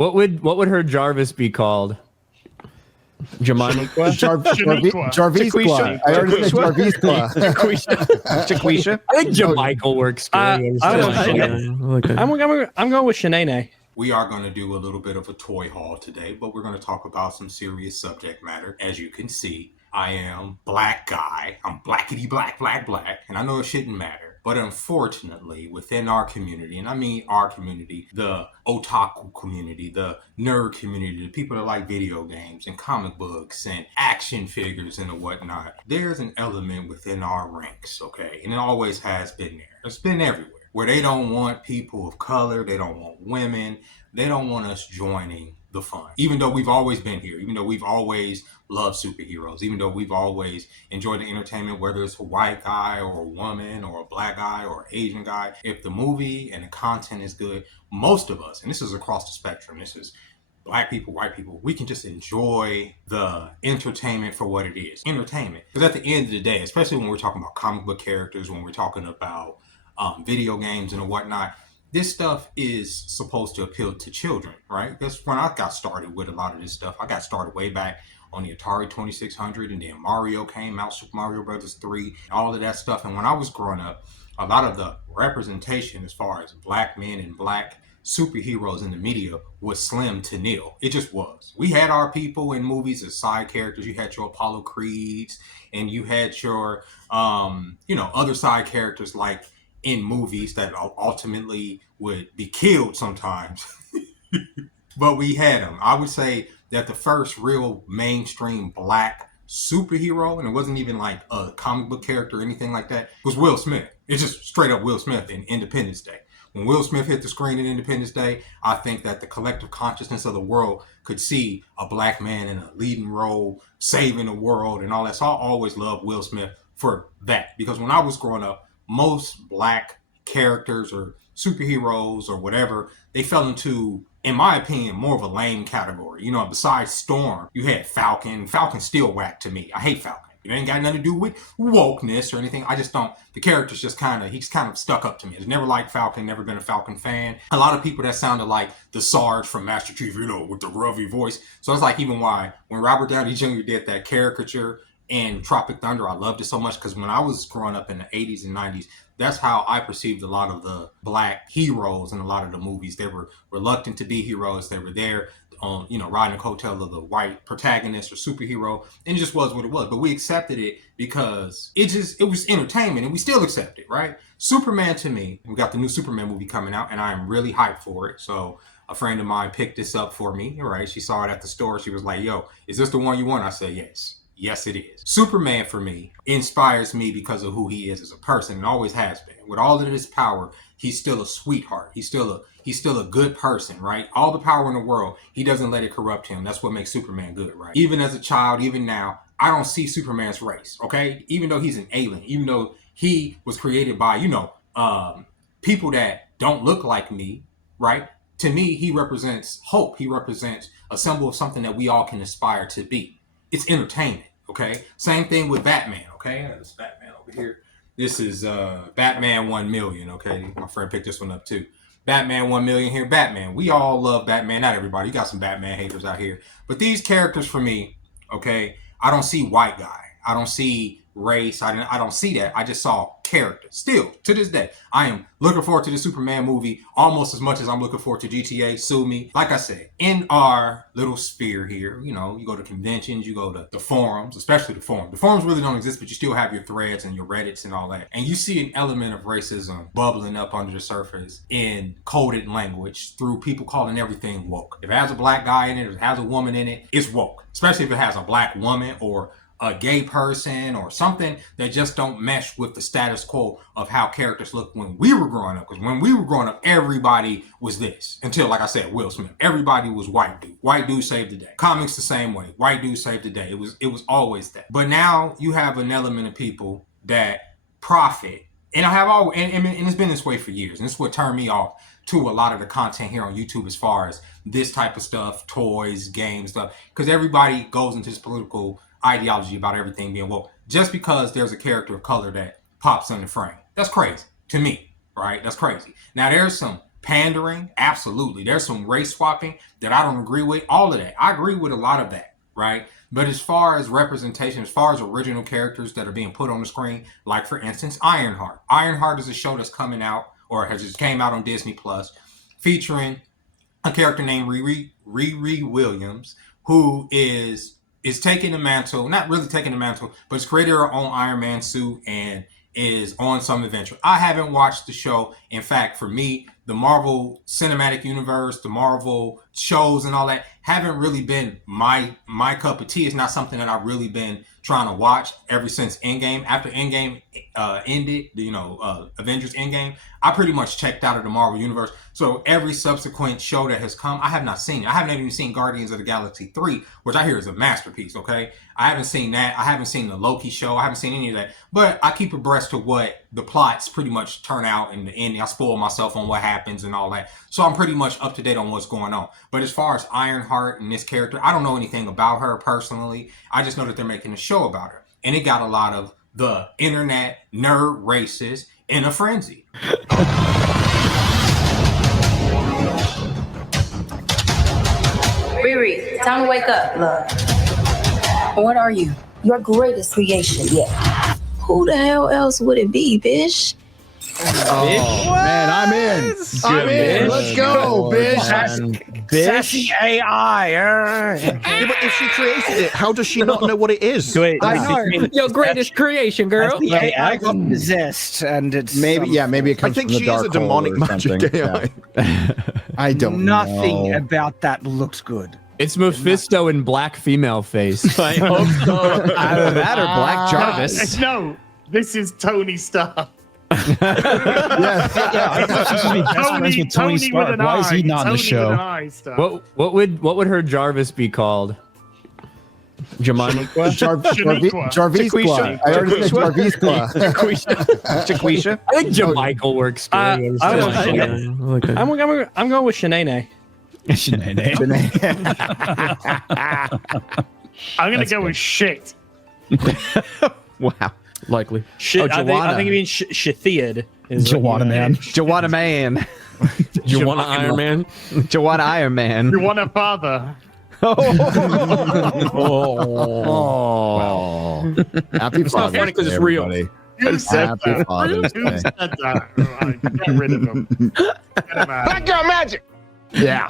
What would her Jarvis be called? Jemima? Jarvisqua. I already said Jarvisqua. Jaquisha. I think Jamichael works good. I'm going with Shanae. We are going to do a little bit of a toy haul today, but we're going to talk about some serious subject matter. As you can see, I am black guy. I'm blackity black, and I know it shouldn't matter. But unfortunately, within our community, and I mean our community, the otaku community, the nerd community, the people that like video games and comic books and action figures and whatnot, there's an element within our ranks, okay? And it always has been there. It's been everywhere. Where they don't want people of color, they don't want women, they don't want us joining the fun. Even though we've always been here, even though we've always loved superheroes, even though we've always enjoyed the entertainment, whether it's a white guy or a woman or a black guy or an Asian guy, if the movie and the content is good, most of us, and this is across the spectrum, this is black people, white people, we can just enjoy the entertainment for what it is, entertainment. Because at the end of the day, especially when we're talking about comic book characters, when we're talking about video games and whatnot, this stuff is supposed to appeal to children, right? That's when I got started with a lot of this stuff. I got started way back on the Atari 2600, and then Mario came out, Super Mario Brothers 3, all of that stuff. And when I was growing up, a lot of the representation as far as black men and black superheroes in the media was slim to nil. It just was. We had our people in movies as side characters. You had your Apollo Creeds, and you had your, other side characters like in movies that ultimately would be killed sometimes. But we had them. I would say that the first real mainstream black superhero, and it wasn't even like a comic book character or anything like that, was Will Smith. It's just straight up Will Smith in Independence Day. When Will Smith hit the screen in Independence Day, I think that the collective consciousness of the world could see a black man in a leading role, saving the world and all that. So I always loved Will Smith for that. Because when I was growing up, most black characters or superheroes or whatever, they fell into, in my opinion, more of a lame category. You know, besides Storm, you had Falcon. Falcon's still whack to me. I hate Falcon. It ain't got nothing to do with wokeness or anything. I just don't, the character's just he's kind of stuck up to me. I've never liked Falcon, never been a Falcon fan. A lot of people that sounded like the Sarge from Master Chief, with the gruffy voice. So it's like even why, when Robert Downey Jr. did that caricature in Tropic Thunder, I loved it so much because when I was growing up in the 80s and 90s, that's how I perceived a lot of the black heroes in a lot of the movies. They were reluctant to be heroes. They were there on, riding the coattail of the white protagonist or superhero, and it just was what it was. But we accepted it because it was entertainment, and we still accept it, right? Superman, to me, we got the new Superman movie coming out, and I am really hyped for it. So a friend of mine picked this up for me, right? She saw it at the store. She was like, yo, is this the one you want? I said, yes. Yes, it is. Superman, for me, inspires me because of who he is as a person, and always has been. With all of his power, he's still a sweetheart. He's still a good person, right? All the power in the world, he doesn't let it corrupt him. That's what makes Superman good, right? Even as a child, even now, I don't see Superman's race, okay? Even though he's an alien, even though he was created by, people that don't look like me, right? To me, he represents hope. He represents a symbol of something that we all can aspire to be. It's entertainment. Okay, same thing with Batman. Okay, this Batman over here. This is Batman 1 million. Okay, my friend picked this one up too. Batman 1 million here. Batman. We all love Batman. Not everybody. You got some Batman haters out here. But these characters for me, okay, I don't see white guy. I don't see race. I don't see that. I just saw character. Still, to this day, I am looking forward to the Superman movie almost as much as I'm looking forward to GTA. Sue me. Like I said, in our little sphere here, you go to conventions, you go to the forums, especially the forums. The forums really don't exist, but you still have your threads and your Reddits and all that. And you see an element of racism bubbling up under the surface in coded language through people calling everything woke. If it has a black guy in it, if it has a woman in it, it's woke. Especially if it has a black woman or a gay person or something that just don't mesh with the status quo of how characters look when we were growing up. Because when we were growing up, everybody was this. Until, like I said, Will Smith. Everybody was white dude. White dude saved the day. Comics the same way. White dude saved the day. It was always that. But now you have an element of people that profit. And I have always, and it's been this way for years. And it's what turned me off to a lot of the content here on YouTube as far as this type of stuff, toys, games, stuff. Because everybody goes into this political ideology about everything being woke just because there's a character of color that pops in the frame. That's crazy to me, right? That's crazy. Now there's some pandering, absolutely. There's some race swapping that I don't agree with. All of that. I agree with a lot of that, right? But as far as representation, as far as original characters that are being put on the screen, like for instance, Ironheart. Ironheart is a show that's coming out, or has just came out on Disney Plus, featuring a character named Riri Williams, who is taking the mantle, not really taking the mantle, but has created her own Iron Man suit and is on some adventure. I haven't watched the show. In fact, for me, the Marvel Cinematic Universe, the Marvel shows and all that haven't really been my cup of tea. It's not something that I've really been trying to watch ever since Endgame. After Endgame ended, Avengers Endgame, I pretty much checked out of the Marvel Universe. So every subsequent show that has come, I have not seen it. I haven't even seen Guardians of the Galaxy 3, which I hear is a masterpiece, okay? I haven't seen that. I haven't seen the Loki show. I haven't seen any of that. But I keep abreast to what the plots pretty much turn out in the ending. I spoil myself on what happens and all that. So I'm pretty much up to date on what's going on. But as far as Ironheart and this character, I don't know anything about her personally. I just know that they're making a show about her. And it got a lot of the internet nerd races in a frenzy. Riri, time to wake up, love. What are you? Your greatest creation yet. Who the hell else would it be, bitch? Oh, man, I'm in. I'm in. Let's go, bitch. Sassy AI. Yeah, but if she created it, how does she not know what it is? Wait, I know. Your greatest creation, girl. the AI got possessed, and it's Maybe it comes I think from the she is dark a demonic hole or magic something. AI. Yeah. I don't nothing know. about that looks good. It's Mephisto in black female face. I hope so. Either that or Black Jarvis. No, this is Tony Stark. Yes. I thought she was gonna be best friends with Tony Stark. Why is he not in the show? What would her Jarvis be called? Jamaica? Jarvisqua. I already said Jarvisqua. Chiquisha? I think Jamichael works good. I'm going with Shanae. I'm gonna go with shit. Wow. Likely. Shit, I think you mean Shithiad. Joanna Man. Joanna Man. Joanna Iron Man. Joanna Iron Man. You want a father? Happy Father's not funny 'cause it's Day, real. everybody. Who said Happy that? Father's Who Day. said that? Right, get rid of him. Get him out. Black girl magic. Yeah.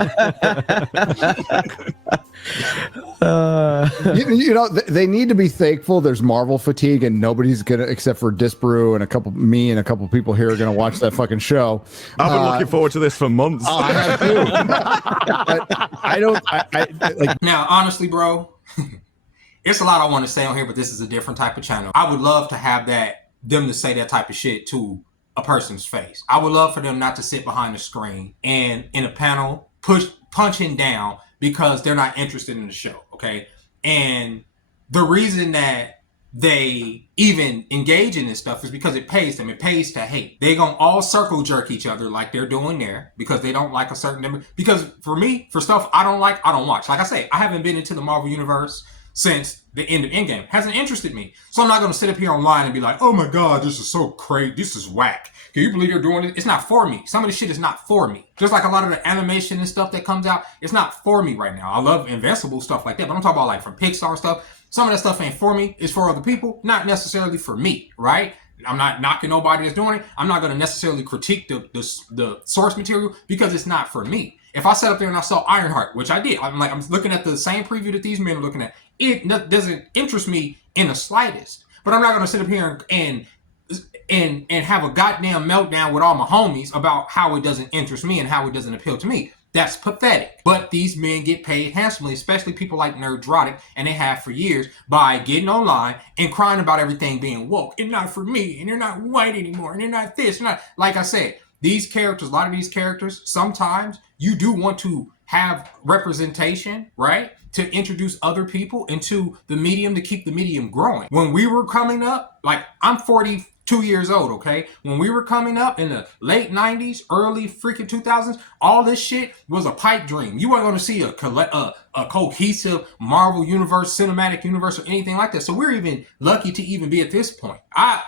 They need to be thankful there's Marvel fatigue and nobody's gonna, except for Disbrew and me and a couple people here are gonna watch that fucking show. I've been looking forward to this for months. I have too. But I don't like. Now, honestly, bro, it's a lot I want to say on here, but this is a different type of channel. I would love to have them to say that type of shit to a person's face. I would love for them not to sit behind the screen and in a panel punching down because they're not interested in the show, okay? And the reason that they even engage in this stuff is because it pays them. It pays to hate. They gonna all circle jerk each other like they're doing there because they don't like a certain number. Because for me, for stuff I don't like, I don't watch. Like I say, I haven't been into the Marvel Universe since the end of Endgame. Hasn't interested me. So I'm not going to sit up here online and be like, oh my God, this is so crazy. This is whack. Can you believe they're doing it? It's not for me. Some of this shit is not for me. Just like a lot of the animation and stuff that comes out, it's not for me right now. I love Invincible stuff like that, but I'm talking about like from Pixar stuff. Some of that stuff ain't for me. It's for other people, not necessarily for me, right? I'm not knocking nobody that's doing it. I'm not going to necessarily critique the source material because it's not for me. If I sat up there and I saw Ironheart, which I did, I'm looking at the same preview that these men are looking at. It doesn't interest me in the slightest. But I'm not going to sit up here and have a goddamn meltdown with all my homies about how it doesn't interest me and how it doesn't appeal to me. That's pathetic. But these men get paid handsomely, especially people like Nerdrotic, and they have for years, by getting online and crying about everything being woke. It's not for me, and they're not white anymore, and they're not this, and not. Like I said, these characters, a lot of these characters, sometimes you do want to have representation, right? To introduce other people into the medium to keep the medium growing. When we were coming up, like I'm 42 years old, okay? When we were coming up in the late 90s, early freaking 2000s, all this shit was a pipe dream. You weren't going to see a cohesive Marvel universe, cinematic universe, or anything like that. So we're even lucky to even be at this point.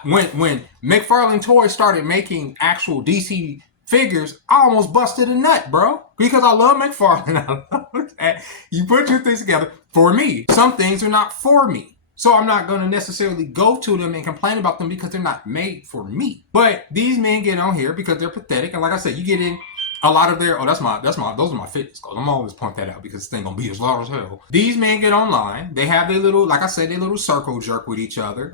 When McFarlane Toys started making actual DC figures, I almost busted a nut, bro. Because I love McFarlane. I love that. You put your things together for me. Some things are not for me. So I'm not going to necessarily go to them and complain about them because they're not made for me. But these men get on here because they're pathetic. And like I said, you get in a lot of their, those are my fitness goals. I'm always point that out because this thing gonna be as loud as hell. These men get online. They have their little, like I said, their little circle jerk with each other.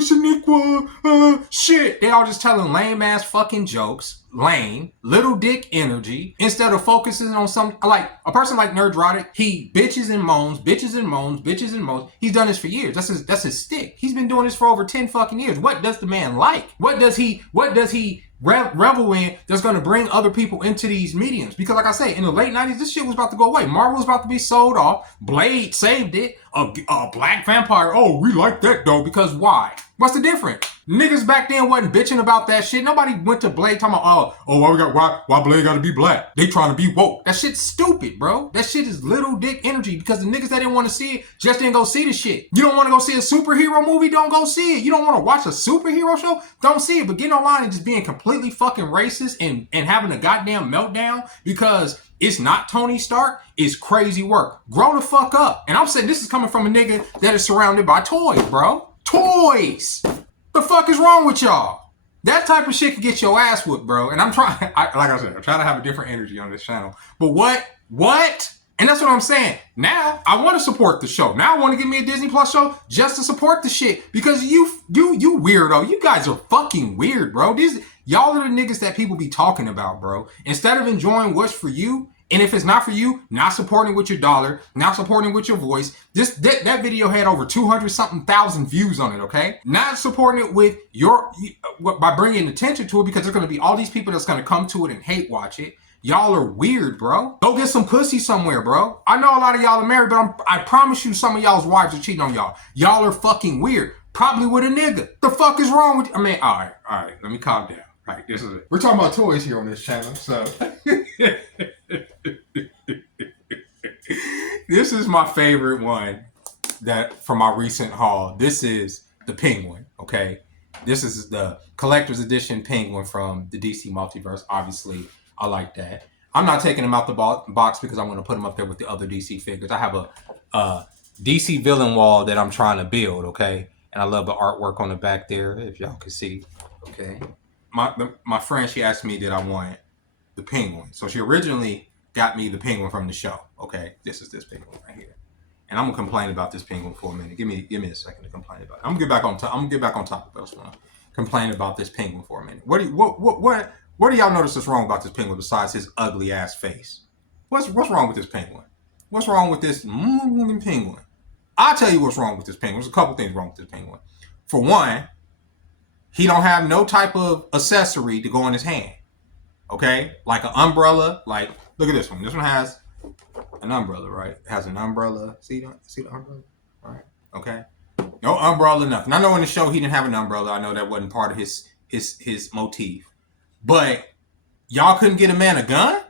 Shaniqua, shit. They all just telling lame ass fucking jokes. Lame, little dick energy. Instead of focusing on some, like a person like Nerdrotic, he bitches and moans. He's done this for years. That's his stick. He's been doing this for over 10 fucking years. What does the man like? What does he revel in that's going to bring other people into these mediums? Because like I say, in the late 90s, this shit was about to go away. Marvel was about to be sold off. Blade saved it. A black vampire. Oh, we like that though. Because why? What's the difference? Niggas back then wasn't bitching about that shit. Nobody went to Blade talking about, why Blade gotta be black? They trying to be woke. That shit's stupid, bro. That shit is little dick energy because the niggas that didn't want to see it just didn't go see the shit. You don't want to go see a superhero movie? Don't go see it. You don't want to watch a superhero show? Don't see it. But getting online and just being completely fucking racist and having a goddamn meltdown because it's not Tony Stark is crazy work. Grow the fuck up. And I'm saying this is coming from a nigga that is surrounded by toys, bro. Toys. The fuck is wrong with y'all? That type of shit can get your ass whooped, bro. And I'm trying, like I said, I'm trying to have a different energy on this channel. But what? And that's what I'm saying. Now I want to support the show. Now I want to give me a Disney Plus show just to support the shit because you weirdo. You guys are fucking weird, bro. Y'all are the niggas that people be talking about, bro. Instead of enjoying what's for you, and if it's not for you, not supporting with your dollar, not supporting with your voice. That video had over 200-something thousand views on it, okay? Not supporting it with by bringing attention to it because there's going to be all these people that's going to come to it and hate watch it. Y'all are weird, bro. Go get some pussy somewhere, bro. I know a lot of y'all are married, but I promise you some of y'all's wives are cheating on y'all. Y'all are fucking weird. Probably with a nigga. The fuck is wrong with you? I mean, all right. Let me calm down. Right, this is it. We're talking about toys here on this channel, so this is my favorite one that from my recent haul. This is the Penguin, okay? This is the collector's edition Penguin from the DC Multiverse. Obviously, I like that. I'm not taking him out the box because I'm going to put him up there with the other DC figures. I have a DC villain wall that I'm trying to build, okay? And I love the artwork on the back there, if y'all can see, okay? My friend, she asked me did I want the Penguin. So she originally got me the Penguin from the show. Okay, this is this Penguin right here. And I'm gonna complain about this Penguin for a minute. Give me a second to complain about it. I'm gonna get back on top. I just wanna complain about this Penguin for a minute. What do y'all notice that's wrong about this Penguin besides his ugly ass face? What's wrong with this Penguin? What's wrong with this Penguin? I'll tell you what's wrong with this Penguin. There's a couple things wrong with this Penguin. For one, he don't have no type of accessory to go in his hand. Okay? Like an umbrella. Like, look at this one. This one has an umbrella, right? It has an umbrella. See the umbrella? All right. Okay. No umbrella, nothing. I know in the show he didn't have an umbrella. I know that wasn't part of his motif. But y'all couldn't get a man a gun?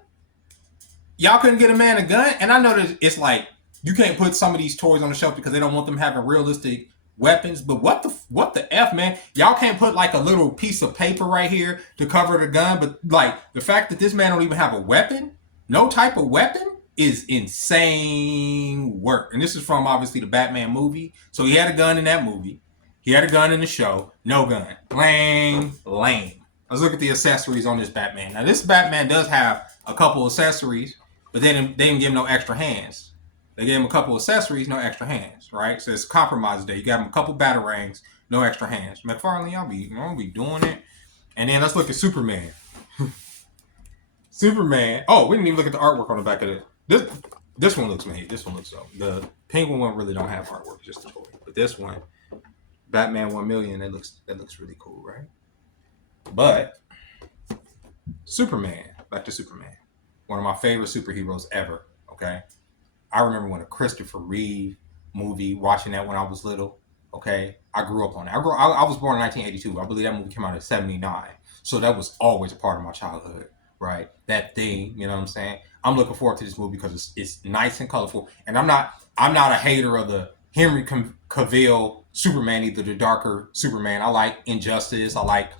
And I know that it's like, you can't put some of these toys on the shelf because they don't want them having realistic weapons, but what the F, man? Y'all can't put like a little piece of paper right here to cover the gun, but like the fact that this man don't even have a weapon, no type of weapon, is insane work. And this is from obviously the Batman movie. So he had a gun in that movie. He had a gun in the show. No gun. Lame. Let's look at the accessories on this Batman. Now this Batman does have a couple accessories, but they didn't give him no extra hands. They gave him a couple accessories, no extra hands, right? So it's compromise day. You got him a couple batarangs, no extra hands. McFarlane, y'all be doing it. And then let's look at Superman. Superman. Oh, we didn't even look at the artwork on the back of it. This one looks made. This one looks so. The Penguin one really don't have artwork, it's just a toy. But this one, Batman 1 million, that looks really cool, right? But Superman, back to Superman. One of my favorite superheroes ever, okay? I remember when a Christopher Reeve movie, watching that when I was little, okay? I grew up on it. I was born in 1982. I believe that movie came out in 79. So that was always a part of my childhood, right? That thing, you know what I'm saying? I'm looking forward to this movie because it's nice and colorful. And I'm not a hater of the Henry Cavill Superman, either the darker Superman. I like Injustice. I like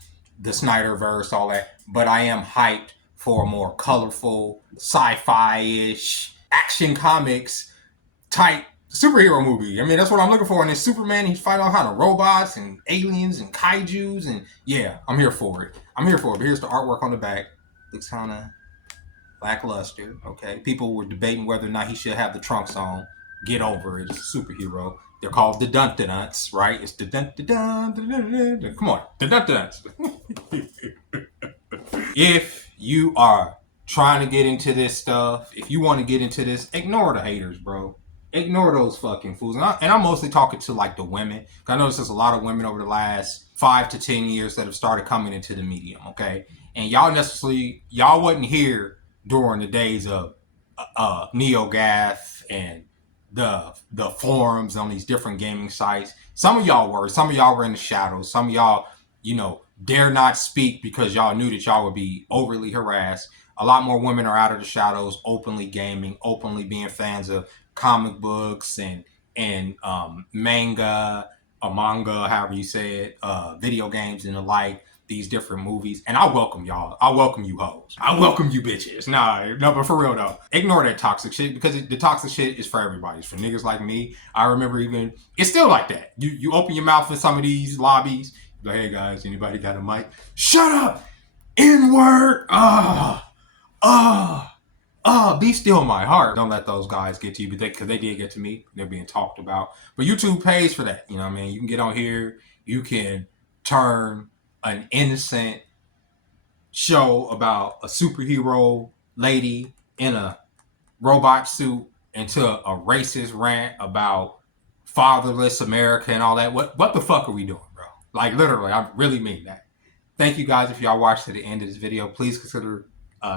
the Snyderverse, all that, but I am hyped for a more colorful, sci-fi-ish, action comics type superhero movie. I mean, that's what I'm looking for in this Superman. He's fighting all kind of robots and aliens and kaijus, and yeah, I'm here for it. I'm here for it. But here's the artwork on the back. Looks kind of lackluster. Okay, people were debating whether or not he should have the trunks on. Get over it. It's a superhero. They're called the Dun-Dun-Dunts, right? It's the Dun-Dun-Dun. Come on, the Dun-Dun-Dunts. If you are trying to get into this stuff, if you want to get into this, ignore the haters, bro. Ignore those fucking fools. And I'm mostly talking to like the women. I noticed there's a lot of women over the last 5 to 10 years that have started coming into the medium, okay? And y'all wasn't here during the days of NeoGAF and the forums on these different gaming sites. Some of y'all were in the shadows. Some of y'all, dare not speak because y'all knew that y'all would be overly harassed. A lot more women are out of the shadows, openly gaming, openly being fans of comic books and manga, however you say it, video games and the like, these different movies. And I welcome y'all. I welcome you hoes. I welcome you bitches. No, but for real though, ignore that toxic shit because the toxic shit is for everybody. It's for niggas like me. I remember it's still like that. You open your mouth in some of these lobbies, like, hey guys, anybody got a mic? Shut up! N-word! Be still my heart. Don't let those guys get to you, because they did get to me. They're being talked about. But YouTube pays for that. You know what I mean? You can get on here. You can turn an innocent show about a superhero lady in a robot suit into a racist rant about fatherless America and all that. What the fuck are we doing, bro? Like, literally, I really mean that. Thank you guys. If y'all watched to the end of this video, please consider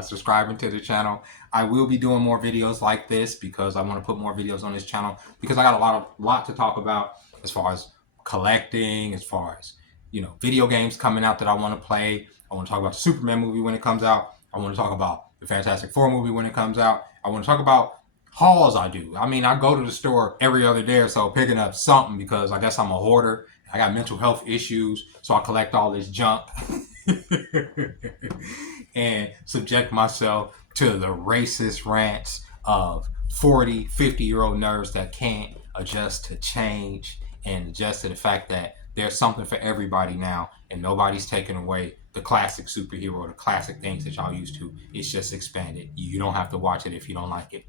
subscribing to the channel. I will be doing more videos like this because I want to put more videos on this channel because I got a lot to talk about as far as collecting, as far as video games coming out that I want to play. I want to talk about the Superman movie when it comes out. I want to talk about the Fantastic Four movie when it comes out. I want to talk about hauls I do. I mean, I go to the store every other day or so picking up something because I guess I'm a hoarder. I got mental health issues, so I collect all this junk and subject myself to the racist rants of 40, 50-year-old nerds that can't adjust to change and adjust to the fact that there's something for everybody now and nobody's taking away the classic superhero, the classic things that y'all used to. It's just expanded. You don't have to watch it if you don't like it.